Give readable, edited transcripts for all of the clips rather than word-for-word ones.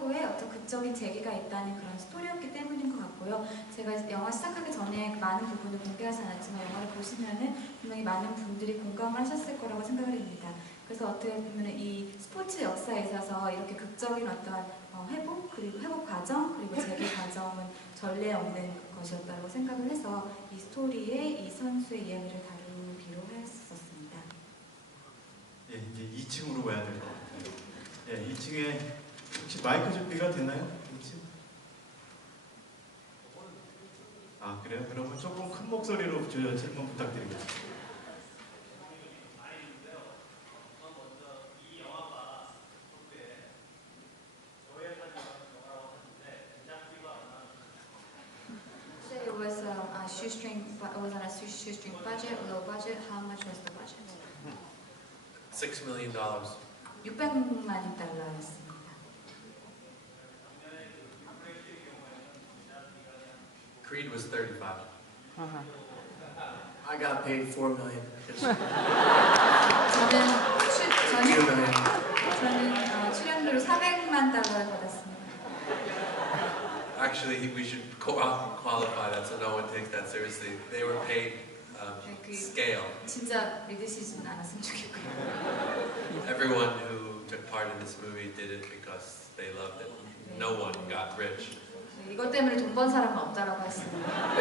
사고에 어떤 극적인 재기가 있다는 그런 스토리였기 때문인 것 같고요. 제가 영화 시작하기 전에 많은 부분을 공개하지 않았지만 영화를 보시면은 분명히 많은 분들이 공감을 하셨을 거라고 생각을 합니다. 그래서 어떻게 보면 이 스포츠 역사에 있어서 이렇게 극적인 어떤 회복, 그리고 회복 과정, 그리고 재기 과정은 전례 없는 것이었다고 생각을 해서 이 스토리에 이 선수의 이야기를 다루기로 했었습니다. 예, 이제 2층으로 가야 될 것 같아요. 예, 2층에 혹시 마이크 준비가 되나요? 2층? 아, 그래요? 그러면 조금 큰 목소리로 질문 부탁드리겠습니다. It was on a shoestring budget, low budget. How much was the budget? $6 million. 600만 달러였습니다. Creed was 35. I got paid $4 million. 저는 출연료를 400만 달러를 받았습니다. Actually, we should qualify that so no one takes that seriously. They were paid scale. 진짜 믿으시진 않았으면 좋겠고요. Everyone who took part in this movie did it because they loved it. No one got rich. 이것 때문에 돈 번 사람은 없다라고 했습니다.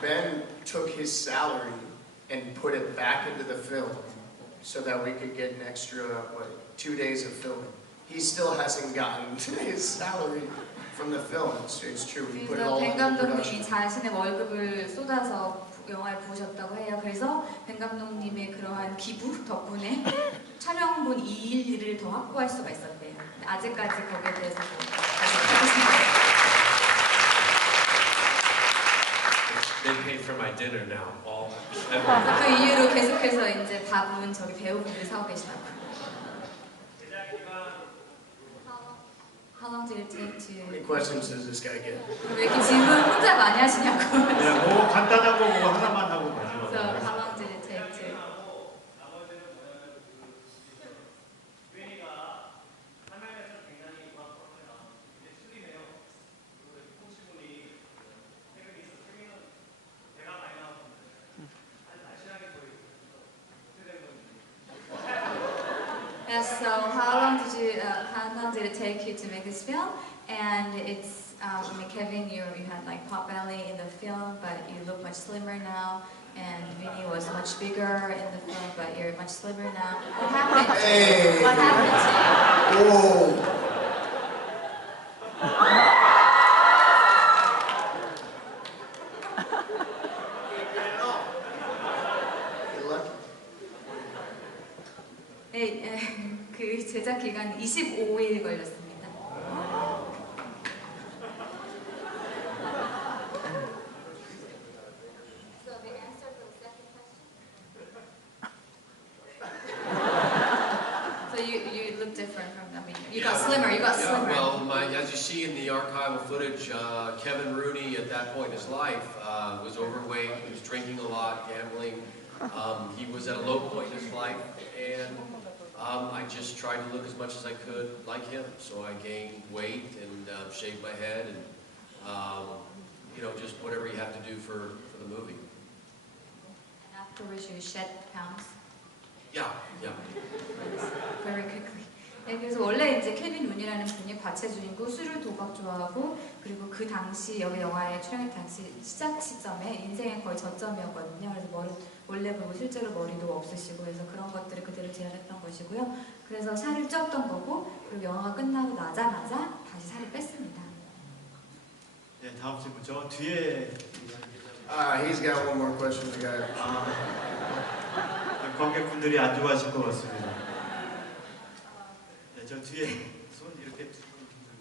Ben took his salary and put it back into the film so that we could get an extra 2 days of filming. He still hasn't gotten his salary from the film. It's true. We put it all 벤 into 감독님이 production. 자신의 월급을 쏟아서 영화에 부으셨다고 해요. 그래서 벤 감독님의 그러한 기부 덕분에 촬영분 2일을 더 확보할 수가 있었대요. 아직까지 거기에 대해서 They paid for my dinner now. 그 이후로 계속해서 이제 밥은 저기 배우분들이 사고 계시다고요. How long did it take to? How many questions does this guy get? 왜 이렇게 질문 혼자 많이 하시냐고. 그냥 뭐 간단한 거 뭐 하나만 하고 마지막으로. So how long did it take to? Yes. So how long did it take you to make this film? And it's, I mean, Kevin, you had like pot belly in the film, but you look much slimmer now. And Vinny was much bigger in the film, but you're much slimmer now. What happened to you? What happened to you? Whoa. 네, 그 제작 기간 25일 걸렸습니다. So you look different from them. You got slimmer. You got slimmer. Well, as you see in the archival footage, Kevin Rooney at that point in his life was overweight. He was drinking a lot, gambling. He was at a low point in his life, and I just tried to look as much as I could like him. So I gained weight and shaved my head, and you know, just whatever you have to do for the movie. And afterwards, you shed pounds. Yeah. Very quickly. 네, 그래서 원래 이제 케빈 룬이라는 분이 과체중이고 술을 도박 좋아하고 그리고 그 당시 여기 영화에 출연할 당시 시작 시점에 인생의 거의 저점이었거든요. 그래서 원래 그리고 실제로 머리도 없으시고 그래서 그런 것들을 그대로 재현했던 것이고요. 그래서 살을 쪘던 거고 그리고 영화가 끝나고 나자마자 다시 살을 뺐습니다. 네, 다음 질문 저 뒤에. He's got one more question. The guy. 관객분들이 안 좋아하실 것 같습니다. 네, 저 뒤에 손 이렇게 들고 계십니다.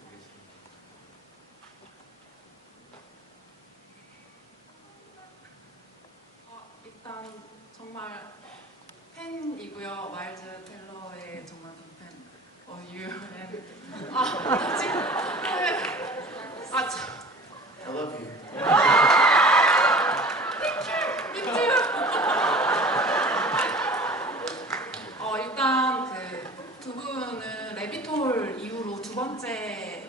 일단 정말 팬이고요. 마일즈텔러의 정말 팬. I love you. 일단 그 두 분은 레비톨 이후로 두 번째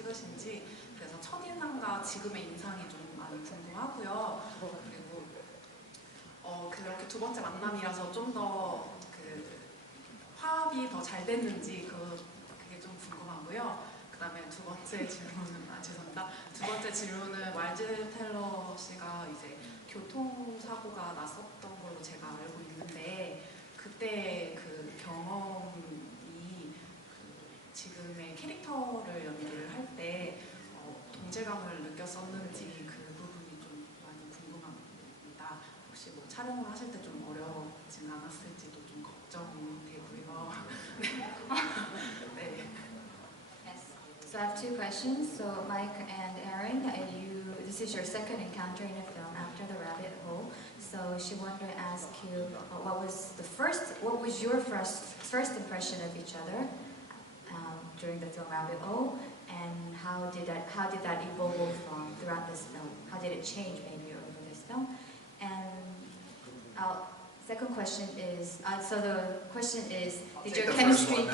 찍으신지 그래서 첫인상과 지금의 인상이 좀 많이 궁금하고요. 그리고 그렇게 두 번째 만남이라서 좀 더 그 화합이 더 잘 됐는지 그게 좀 궁금하고요. 그다음에 두 번째 질문은 죄송합니다. 두 번째 질문은 마일즈텔러 씨가 이제 교통사고가 났었던 걸로 제가 알고 있는데 그때 그 경험이 지금의 캐릭터를 연기를 할 때 동질감을 느꼈었는지 그 부분이 좀 많이 궁금합니다. 혹시 뭐 촬영을 하실 때 좀 어려웠진 않았을지도 좀 걱정되고요. 네. So I have two questions. So Mike and Aaron, this is your second encounter in a film after the rabbit hole. So she wanted to ask you what was your first impression of each other during the film Rabbit Hole, and how did that evolve throughout this film? How did it change maybe over this film? And second question is the question is did your chemistry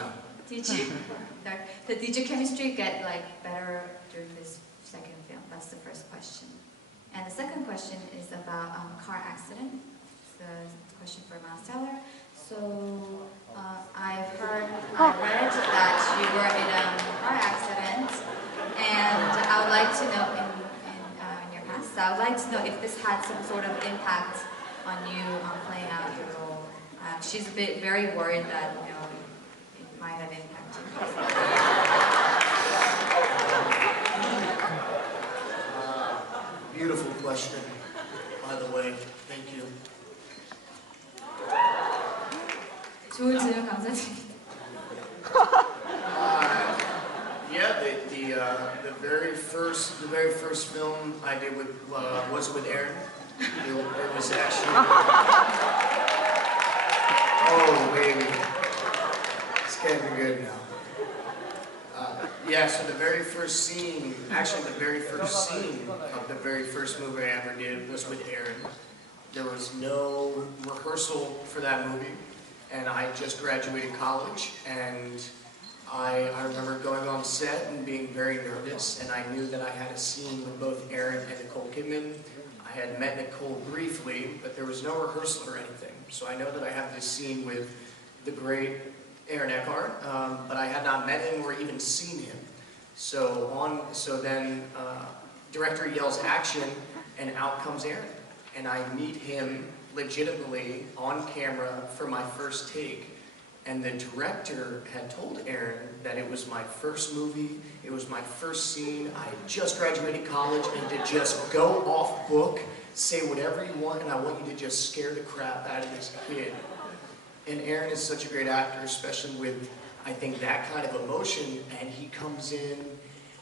did your chemistry get like better during this second film? That's the first question. And the second question is about car accident. It's a question for Marcella. So I read that you were in a car accident, and I would like to know in your past. So I would like to know if this had some sort of impact on you playing out your role. She's very worried that it might have impacted. Beautiful question, by the way. Thank you. 좋은 질문 감사드립니다. Yeah, the very first film I did was with Aaron. It was actually. Oh baby, it's getting good now. Yeah, so the very first scene of the very first movie I ever did was with Aaron. There was no rehearsal for that movie, and I just graduated college, and I remember going on set and being very nervous, and I knew that I had a scene with both Aaron and Nicole Kidman. I had met Nicole briefly, but there was no rehearsal or anything. So I know that I have this scene with the great Aroneckhart, but I had not met him or even seen him. So then director yells action, and out comes Aaron, and I meet him legitimately on camera for my first take. And the director had told Aaron that it was my first movie, it was my first scene, I had just graduated college, and to just go off book, say whatever you want, and I want you to just scare the crap out of this kid. And Aaron is such a great actor, especially with, I think, that kind of emotion, and he comes in,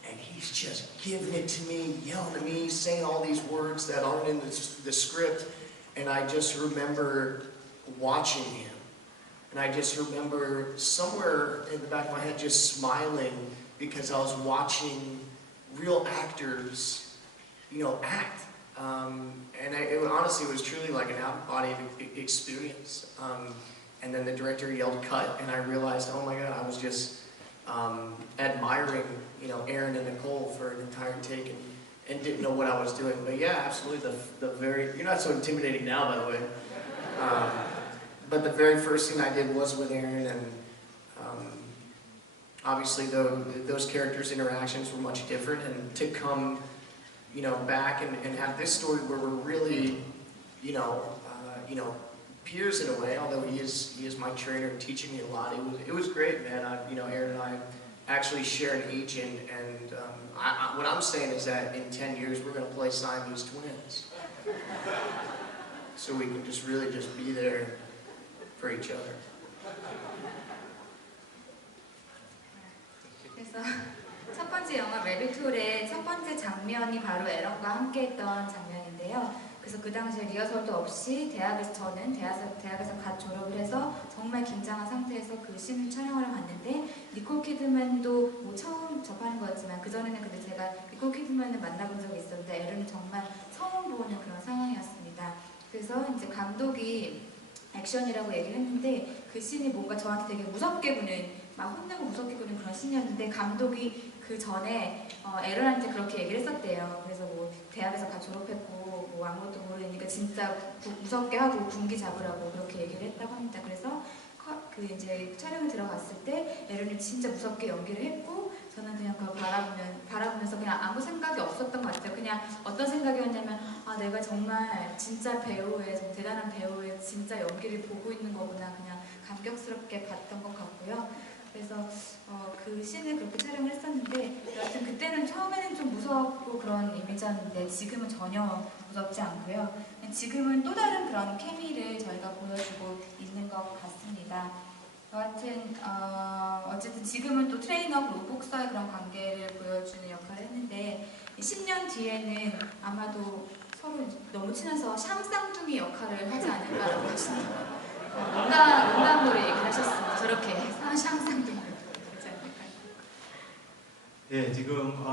and he's just giving it to me, yelling at me, saying all these words that aren't in the script, and I just remember watching him. And I just remember somewhere in the back of my head just smiling because I was watching real actors, act. Honestly, it was truly like an out-of-body experience. And then the director yelled cut, and I realized, oh my God, I was just admiring, Aaron and Nicole for an entire take and didn't know what I was doing. But yeah, absolutely, you're not so intimidating now, by the way. But the very first thing I did was with Aaron, and obviously those characters' interactions were much different, and to come, back and have this story where we're really, peers in a way, although he is my trainer and teaching me a lot. It was great, man. Aaron and I actually share an agent, and what I'm saying is that in 10 years we're going to play Siamese twins. So we can just really just be there for each other. 그래서 첫 번째 영화 래빗홀의 첫 번째 장면이 바로 에런과 함께했던 장면인데요. 그래서 그 당시에 리허설도 없이 대학에서 갓 졸업을 해서 정말 긴장한 상태에서 그 씬을 촬영하러 갔는데 니콜 키드맨도 뭐 처음 접하는 거였지만 그전에는 근데 제가 니콜 키드맨을 만나본 적이 있었는데 에런은 정말 처음 보는 그런 상황이었습니다. 그래서 이제 감독이 액션이라고 얘기를 했는데 그 씬이 뭔가 저한테 되게 무섭게 보는 막 혼내고 무섭게 그린 그런 씬이었는데 감독이 그 전에 에런한테 그렇게 얘기를 했었대요. 그래서 뭐 대학에서 다 졸업했고 뭐 아무것도 모르니까 진짜 무섭게 하고 군기 잡으라고 그렇게 얘기를 했다고 합니다. 그래서 그 이제 촬영에 들어갔을 때 에런이 진짜 무섭게 연기를 했고 저는 그냥 그걸 바라보면서 그냥 아무 생각이 없었던 것 같아요. 그냥 어떤 생각이었냐면 아 내가 정말 진짜 배우의 정말 대단한 배우의 진짜 연기를 보고 있는 거구나 그냥 감격스럽게 봤던 것 같고요. 그래서 그 씬을 그렇게 촬영을 했었는데 여하튼 그때는 처음에는 좀 무섭고 그런 이미지였는데 지금은 전혀 무섭지 않고요. 지금은 또 다른 그런 케미를 저희가 보여주고 있는 것 같습니다. 여하튼 어쨌든 지금은 또 트레이너하고 로복서의 그런 관계를 보여주는 역할을 했는데 10년 뒤에는 아마도 서로 너무 친해서 쌍쌍둥이 역할을 하지 않을까라고 하시네요. 농담으로 얘기를 하셨습니다. 저렇게 쌍쌍둥이 그렇지 않을까요? 예, 지금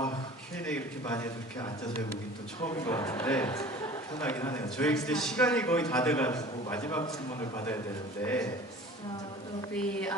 Q&A 이렇게 많이 해서 이렇게 앉아서 해보긴 또 처음인 것 같은데 편하긴 하네요. 저희 이제 시간이 거의 다 돼가지고 마지막 질문을 받아야 되는데 We'll be